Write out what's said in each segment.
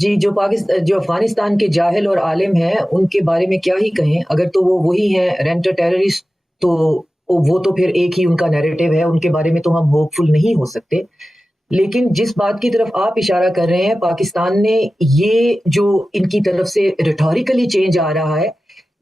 جی جو افغانستان کے جاہل اور عالم ہیں ان کے بارے میں کیا ہی کہیں، اگر تو وہ وہی ہیں رینٹر ٹیررسٹ، تو وہ تو پھر ایک ہی ان کا نیریٹو ہے، ان کے بارے میں تو ہم ہوپ فل نہیں ہو سکتے۔ لیکن جس بات کی طرف آپ اشارہ کر رہے ہیں، پاکستان نے یہ جو ان کی طرف سے ریٹوریکلی چینج آ رہا ہے،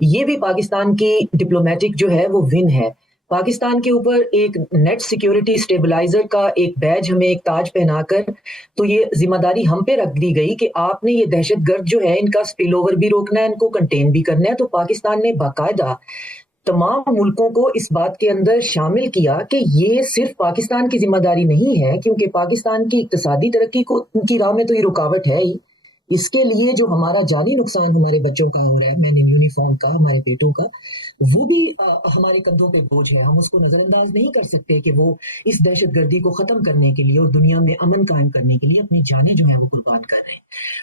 یہ بھی پاکستان کی ڈپلومیٹک جو ہے وہ ون ہے۔ پاکستان کے اوپر ایک نیٹ سیکیورٹی سٹیبلائزر کا ایک بیج، ہمیں ایک تاج پہنا کر تو یہ ذمہ داری ہم پہ رکھ دی گئی کہ آپ نے یہ دہشت گرد جو ہے ان کا سپل اوور بھی روکنا ہے، ان کو کنٹین بھی کرنا ہے۔ تو پاکستان نے باقاعدہ تمام ملکوں کو اس بات کے اندر شامل کیا کہ یہ صرف پاکستان کی ذمہ داری نہیں ہے، کیونکہ پاکستان کی اقتصادی ترقی کو ان کی راہ میں تو یہ رکاوٹ ہے ہی۔ اس کے لیے جو ہمارا جانی نقصان ہمارے بچوں کا ہو رہا ہے، مین ان یونیفارم کا، ہمارے بیٹوں کا، وہ بھی ہمارے کندھوں پہ بوجھ ہے۔ ہم اس کو نظر انداز نہیں کر سکتے کہ وہ اس دہشت گردی کو ختم کرنے کے لیے اور دنیا میں امن قائم کرنے کے لیے اپنی جانیں جو ہیں وہ قربان کر رہے ہیں۔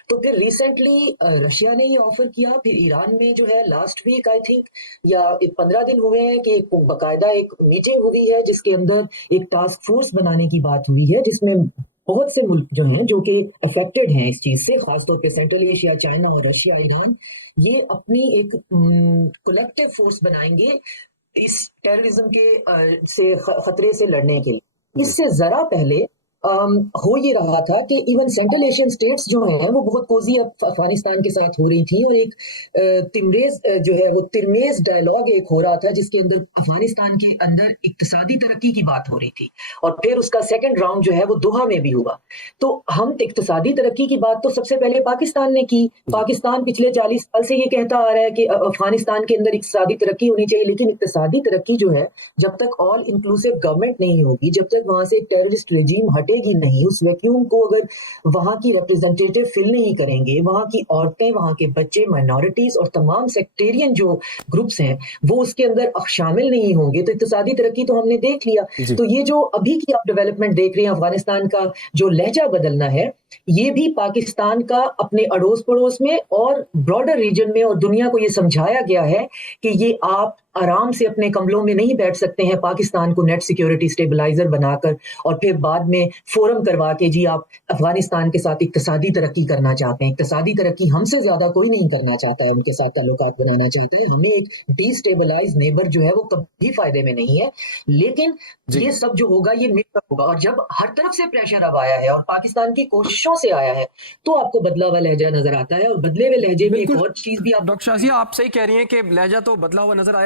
تو پھر ریسنٹلی رشیا نے یہ آفر کیا، پھر ایران میں جو ہے لاسٹ ویک آئی تھنک یا 15 دن ہوئے ہیں کہ باقاعدہ ایک میٹنگ ہوئی ہے جس کے اندر ایک ٹاسک فورس بنانے کی بات ہوئی ہے، جس میں بہت سے ملک جو ہیں جو کہ افیکٹڈ ہیں اس چیز سے، خاص طور پہ سینٹرل ایشیا، چائنا اور رشیا، ایران، یہ اپنی ایک کولیکٹیو فورس بنائیں گے اس ٹیررزم کے سے خطرے سے لڑنے کے لیے۔ اس سے ذرا پہلے ہو یہ رہا تھا کہ ایون سینٹرل ایشین اسٹیٹس جو ہیں وہ بہت کوزی افغانستان کے ساتھ ہو رہی تھیں، اور ایک جو ہے وہ ترمیز ڈائلاگ ایک ہو رہا تھا جس کے اندر افغانستان کے اندر اقتصادی ترقی کی بات ہو رہی تھی، اور پھر اس کا سیکنڈ راؤنڈ جو ہے وہ دوحہ میں بھی ہوا۔ تو ہم اقتصادی ترقی کی بات تو سب سے پہلے پاکستان نے کی۔ پاکستان پچھلے 40 سال سے یہ کہتا آ رہا ہے کہ افغانستان کے اندر اقتصادی ترقی ہونی چاہیے، لیکن اقتصادی ترقی جو ہے جب تک آل انکلوسیو گورنمنٹ نہیں ہوگی، جب تک وہاں سے ایک ٹیررسٹ رجیم ہٹے گی نہیں، اس ویکیوم کو اگر وہاں کی ریپرزنٹیٹیو فل نہیں کریں گے، وہاں کی عورتیں، وہاں کے بچے، مائنورٹیز اور تمام سیکٹیرین جو گروپس ہیں وہ اس کے اندر شامل نہیں ہوں گے، تو اقتصادی ترقی تو ہم نے دیکھ لیا۔ تو یہ جو ابھی کی آپ ڈیولپمنٹ دیکھ رہے ہیں، افغانستان کا جو لہجہ بدلنا ہے، یہ بھی پاکستان کا اپنے اڑوس پڑوس میں اور براڈر ریجن میں اور دنیا کو یہ سمجھایا گیا ہے کہ یہ آپ آرام سے اپنے کمروں میں نہیں بیٹھ سکتے ہیں پاکستان کو نیٹ سیکیورٹی سٹیبلائزر بنا کر اور پھر بعد میں فورم کروا کے جی آپ افغانستان کے ساتھ اقتصادی ترقی کرنا چاہتے ہیں۔ اقتصادی ترقی ہم سے زیادہ کوئی نہیں کرنا چاہتا ہے، ان کے ساتھ تعلقات بنانا چاہتا ہے۔ ہمیں ایک ڈی سٹیبلائز نیبر جو ہے وہ کبھی فائدے میں نہیں ہے، لیکن یہ سب جو ہوگا یہ مل کر ہوگا، اور جب ہر طرف سے پریشر اب آیا ہے اور پاکستان کی کوششوں سے آیا ہے تو آپ کو بدلا ہوا لہجہ نظر آتا ہے، اور بدلے ہوئے لہجے میں ایک اور چیز بھی آپ ڈاکٹر شازیہ آپ صحیح کہہ رہی ہیں کہ لہجہ تو بدلا ہوا نظر آیا۔